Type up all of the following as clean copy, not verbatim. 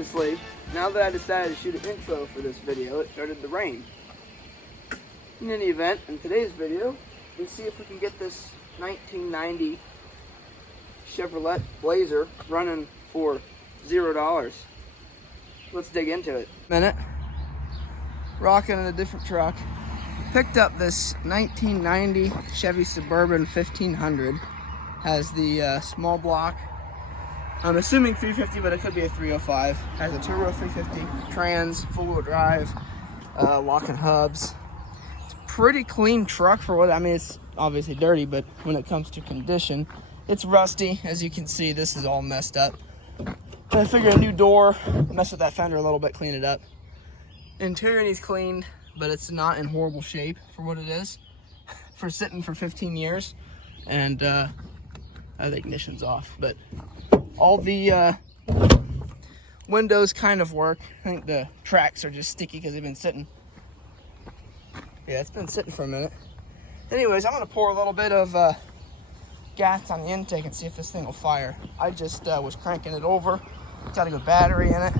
obviously, now that I decided to shoot an intro for this video, it started to rain. In any event, in today's video, let's see if we can get this 1990 Chevrolet Blazer running for $0. Let's dig into it. Minute. Rocking in a different truck. Picked up this 1990 Chevy Suburban 1500. Has the small block. I'm assuming 350, but it could be a 305. Has a turbo 350, trans, four-wheel drive, locking hubs. It's a pretty clean truck for what, I mean, it's obviously dirty, but when it comes to condition, it's rusty. As you can see, this is all messed up. So I figured a new door, mess with that fender a little bit, clean it up. Interior needs cleaned, but it's not in horrible shape for what it is. For sitting for 15 years, and the ignition's off, but all the windows kind of work. I think the tracks are just sticky because they've been sitting. Yeah, it's been sitting for a minute. Anyways, I'm gonna pour a little bit of gas on the intake and see if this thing will fire. I just was cranking it over. It's got a good battery in it.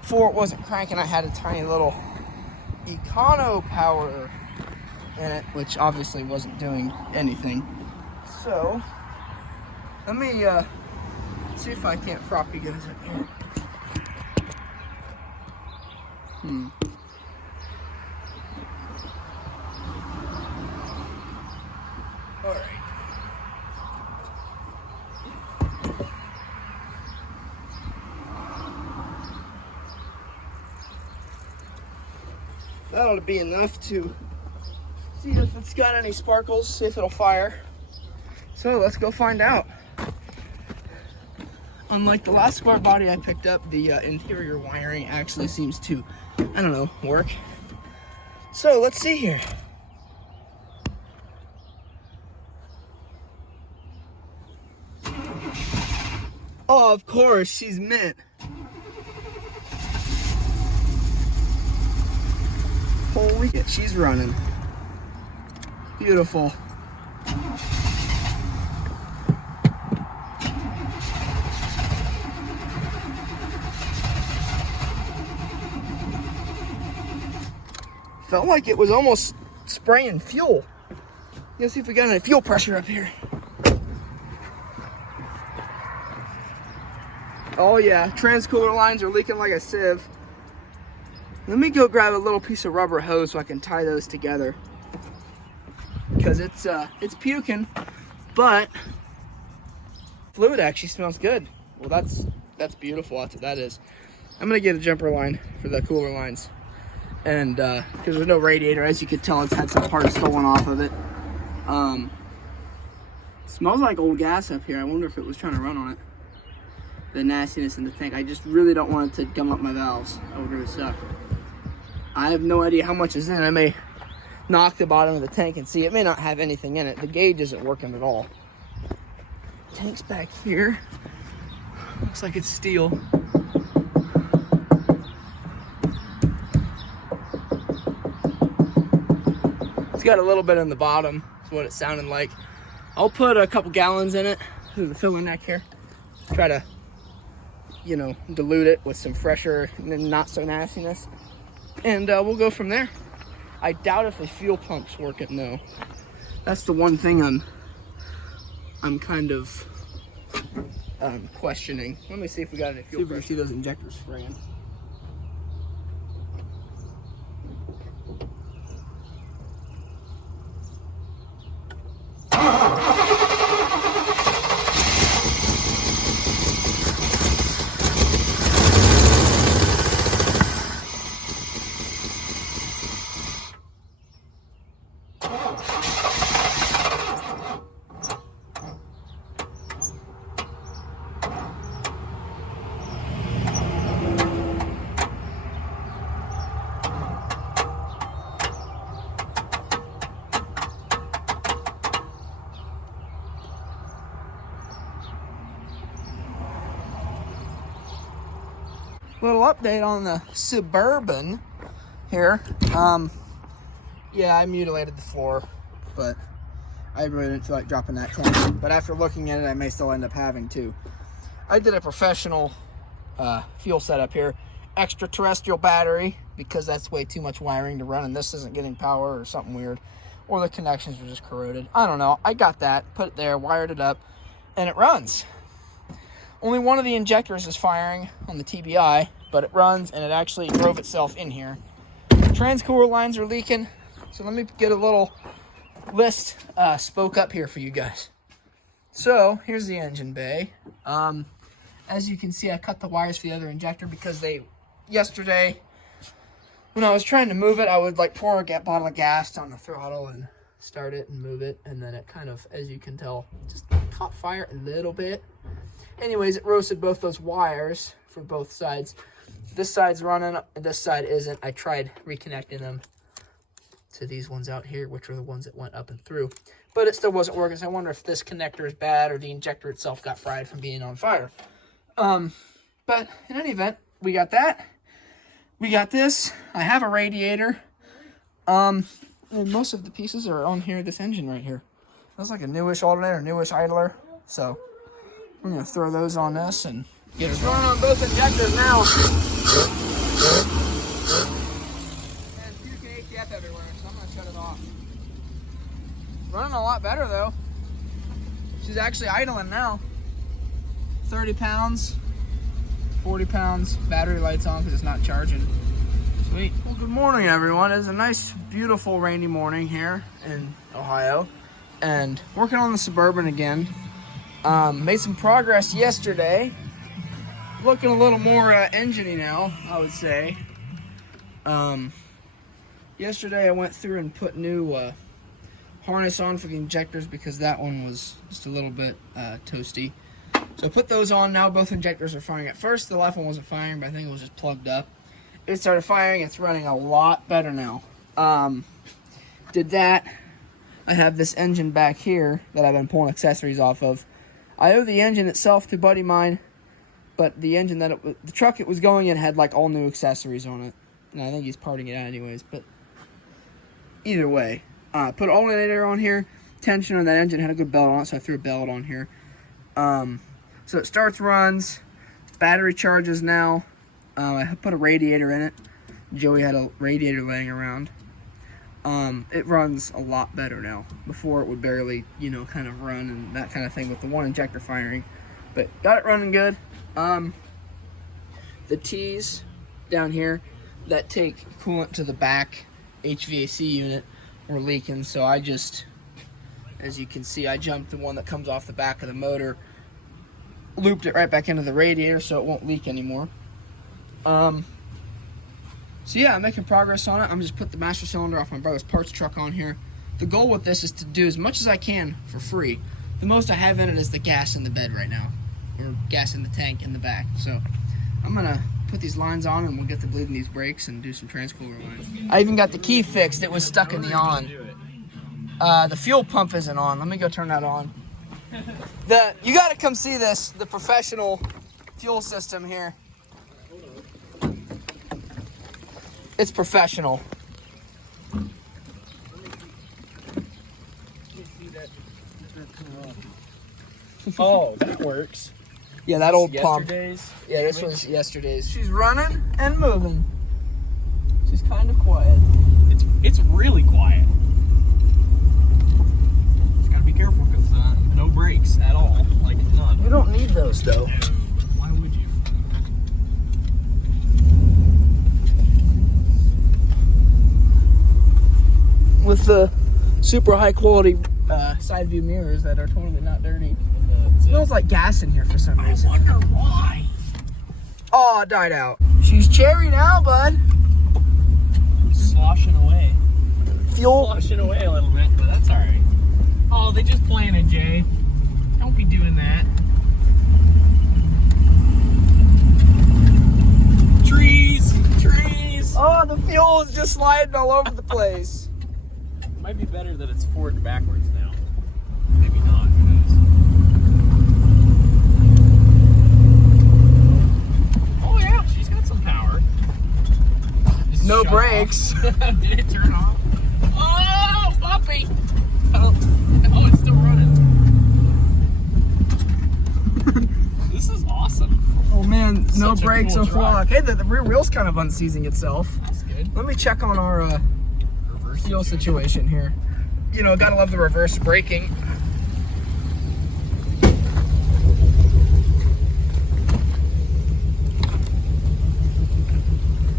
Before it wasn't cranking, I had a tiny little Econo power in it, which obviously wasn't doing anything. So let me see if I can't prop you guys up here. All right. That ought to be enough to see if it's got any sparkles, see if it'll fire. So let's go find out. Unlike the last square body I picked up, the interior wiring actually seems to, I don't know, work. So let's see here. Oh, of course, she's mint. Holy shit, she's running. Beautiful. Felt like it was almost spraying fuel. Let's see if we got any fuel pressure up here. Oh yeah, transcooler lines are leaking like a sieve. Let me go grab a little piece of rubber hose so I can tie those together. Because it's puking, but fluid actually smells good. Well, that's beautiful. That's what that is. I'm gonna get a jumper line for the cooler lines. And because there's no radiator, as you could tell, it's had some parts stolen off of it. Smells like old gas up here. I wonder if it was trying to run on it. The nastiness in the tank. I just really don't want it to gum up my valves. That would really suck. I have no idea how much is in. I may knock the bottom of the tank and see. It may not have anything in it. The gauge isn't working at all. Tank's back here. Looks like it's steel. Got a little bit in the bottom, is what it sounded like. I'll put a couple gallons in it through the filler neck here. Try to, you know, dilute it with some fresher and not so nastiness. And we'll go from there. I doubt if the fuel pump's working though. That's the one thing I'm kind of questioning. Let me see if we got any fuel pressure. See those injectors spraying. Little update on the Suburban here. Yeah, I mutilated the floor, but I really didn't feel like dropping that tank. But after looking at it, I may still end up having to. I did a professional fuel setup here. Extraterrestrial battery, because that's way too much wiring to run, and this isn't getting power or something weird. Or the connections are just corroded. I don't know. I got that, put it there, wired it up, and it runs. Only one of the injectors is firing on the TBI, but it runs, and it actually drove itself in here. Transcooler lines are leaking, so let me get a little list spoke up here for you guys. So here's the engine bay. As you can see, I cut the wires for the other injector because yesterday when I was trying to move it, I would like pour a bottle of gas on the throttle and start it and move it, and then it kind of, as you can tell, just caught fire a little bit. Anyways, it roasted both those wires for both sides. This side's running, and this side isn't. I tried reconnecting them to these ones out here, which are the ones that went up and through, but it still wasn't working. So I wonder if this connector is bad or the injector itself got fried from being on fire. But in any event, we got that. We got this. I have a radiator. And most of the pieces are on here. This engine right here. That's like a newish alternator, newish idler. So we're gonna throw those on this and get it running on both injectors now. And puking ATF everywhere, so I'm gonna shut it off. Running a lot better though. She's actually idling now. 30 pounds, 40 pounds, battery lights on because it's not charging. Sweet. Well, good morning, everyone. It's a nice, beautiful, rainy morning here in Ohio. And working on the Suburban again. Made some progress yesterday. Looking a little more engine-y now, I would say. Yesterday I went through and put new harness on for the injectors because that one was just a little bit toasty. So I put those on. Now both injectors are firing. At first the left one wasn't firing, but I think it was just plugged up. It started firing. It's running a lot better now. Did that. I have this engine back here that I've been pulling accessories off of. I owe the engine itself to a buddy of mine, but the engine the truck it was going in had like all new accessories on it. And I think he's parting it out anyways, but either way. Put an alternator on here. Tension on that engine had a good belt on it, so I threw a belt on here. So it starts, runs, battery charges now. I put a radiator in it. Joey had a radiator laying around. It runs a lot better now. Before it would barely, kind of run and that kind of thing with the one injector firing. But got it running good. The T's down here that take coolant to the back HVAC unit were leaking, so I just, as you can see, I jumped the one that comes off the back of the motor, looped it right back into the radiator so it won't leak anymore. So yeah, I'm making progress on it. I'm just put the master cylinder off my brother's parts truck on here. The goal with this is to do as much as I can for free. The most I have in it is the gas in the bed right now, or gas in the tank in the back. So I'm gonna put these lines on and we'll get to bleeding these brakes and do some transcooler lines. I even got the key fixed. It was stuck in the on. The fuel pump isn't on. Let me go turn that on. You gotta come see this, the professional fuel system here. It's professional. Oh, that works. Yeah, that old pump. Yesterday's? Yeah, this was yesterday's. She's running and moving. She's kind of quiet. It's really quiet. Just gotta be careful because no brakes at all, like none. You don't need those though. Why would you? With the super high quality side view mirrors that are totally not dirty. It smells like gas in here for some reason. I wonder why. Oh, it died out. She's cherry now, bud. Sloshing away. Fuel. Sloshing away a little bit, but that's alright. Oh, they just planted, Jay. Don't be doing that. Trees! Trees! Oh, the fuel is just sliding all over the place. Might be better that it's forward and backwards now. Maybe not. Who knows? Oh yeah, she's got some power. Just No shut brakes. off. Did it turn off? Oh, puppy! Oh, it's still running. This is awesome. Oh man, No such a brakes, cool no truck. flock. Hey, the rear wheel's kind of unseizing itself. That's good. Let me check on our Reverse fuel situation here. You know, gotta love the reverse braking.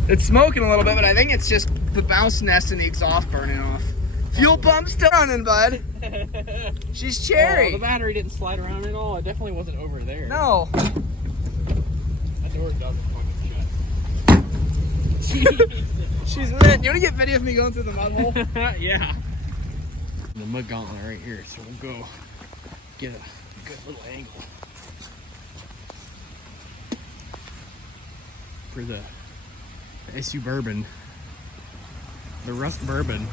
It's smoking a little bit, but I think it's just the bounce nest and the exhaust burning off. Fuel pump's still running, bud. She's cherry. Oh, the battery didn't slide around at all. It definitely wasn't over there. No. That door doesn't fucking shut. She's lit. You want to get video of me going through the mud hole? Yeah. The mud gauntlet right here, so we'll go get a good little angle for the suburban, the rust bourbon.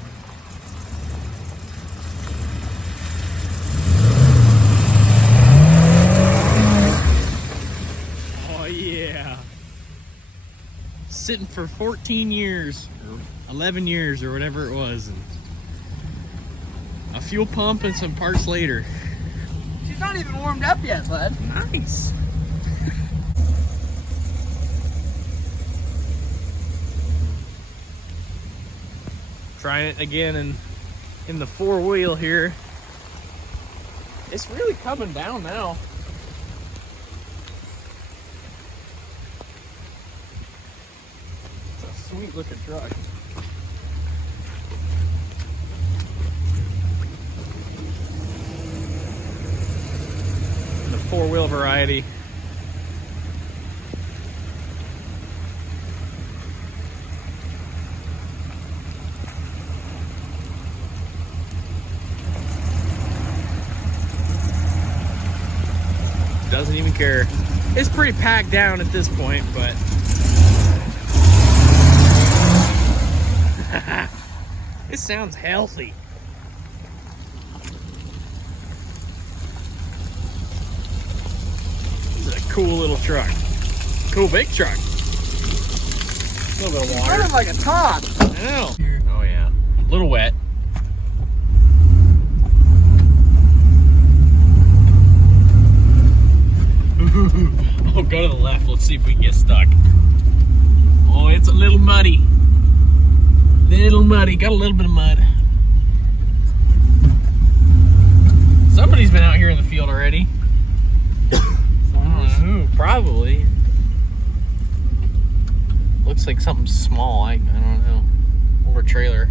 Oh yeah, sitting for 14 years or 11 years or whatever it was, and a fuel pump and some parts later. She's not even warmed up yet, bud. Nice. Trying it again in the four-wheel here. It's really coming down now. It's a sweet looking truck. The four-wheel variety. Doesn't even care. It's pretty packed down at this point, but it sounds healthy. This is a cool little truck. Cool big truck. A little bit of water. Running like a top. I know. Oh yeah. A little wet. Oh, go to the left. Let's see if we can get stuck. Oh, it's a little muddy. Little muddy. Got a little bit of mud. Somebody's been out here in the field already. I don't know who. Probably. Looks like something small. I don't know. Or a trailer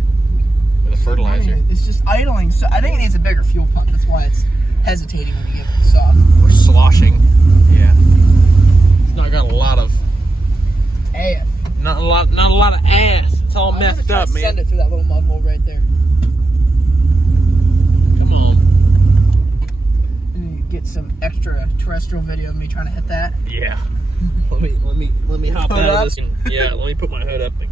with a fertilizer. It's just idling. So I think it needs a bigger fuel pump. That's why it's hesitating when you give it soft. Or sloshing. Yeah. It's not got a lot of AF. not a lot of ass. It's all messed up, man. Send it through that little mud hole right there. Come on. And you get some extra terrestrial video of me trying to hit that. Yeah. Let me hop Hood out up? of this. Yeah, let me put my hood up and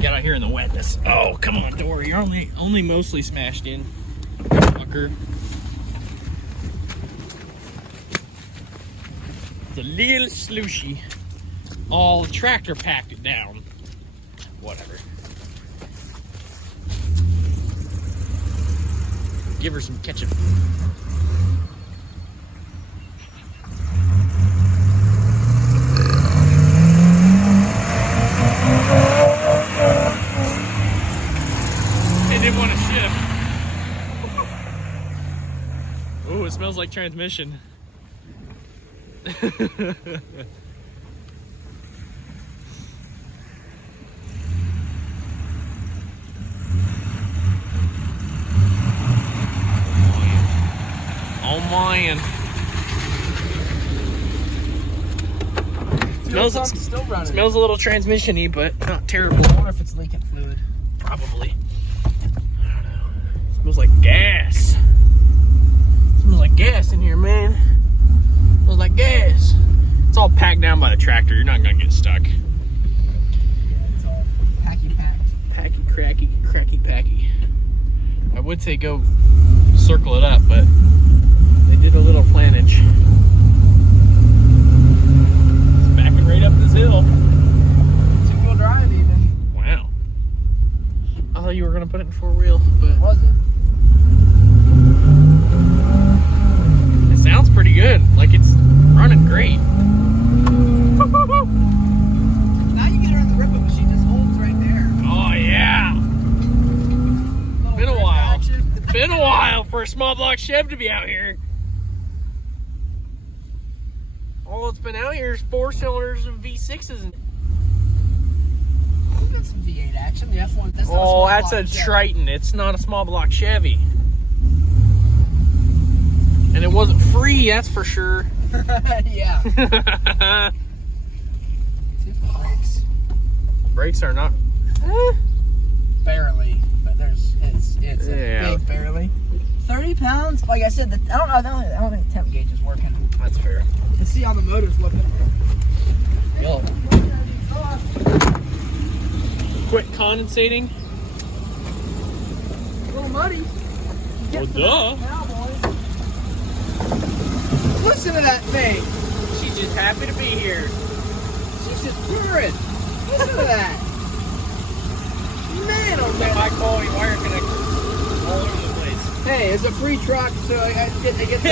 get out here in the wetness. Oh, come on, door. You're only mostly smashed in, fucker. It's a little slushy. Oh, the tractor packed it down. Whatever. Give her some ketchup. It didn't want to shift. Ooh, it smells like transmission. Oh man. Still running. Smells a little transmission-y, but not terrible. I wonder if it's leaking fluid. Probably. I don't know. Smells like gas. Smells like gas in here, man. Smells like gas. It's all packed down by the tractor. You're not gonna get stuck. It's all packy packed. Packy, cracky, packy. I would say go circle it up, but they did a little planage. It's backing right up this hill. Two-wheel drive even. Wow. I thought you were gonna put it in four-wheel, but It wasn't. it sounds pretty good. Like it's running great. for a small block Chev to be out here. All that's been out here is 4-cylinders and V6s. We've got some V8 action. The F1. That's not a Oh, small that's block a Chevy. Triton. It's not a small block Chevy. And it wasn't free, that's for sure. Yeah. See if the brakes. Brakes are not. Barely, but it's Yeah. a big barely. 30 pounds. Like I said, I don't think the temp gauge is working. That's fair. Let's see how the motor's looking. Yo. Quit condensating. A little muddy. Well, duh. Now, boys. Listen to that thing. She's just happy to be here. She's just purring. Listen to that. Man, oh man. High quality wire connectors all over the place. Hey, it's a free truck, so I get some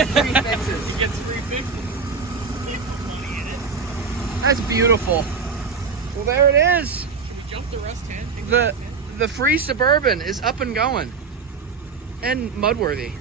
free fixes. It gets free fixes. Get some money in it. That's beautiful. Well, there it is. Should we jump the Rust 10? The free Suburban is up and going and mudworthy.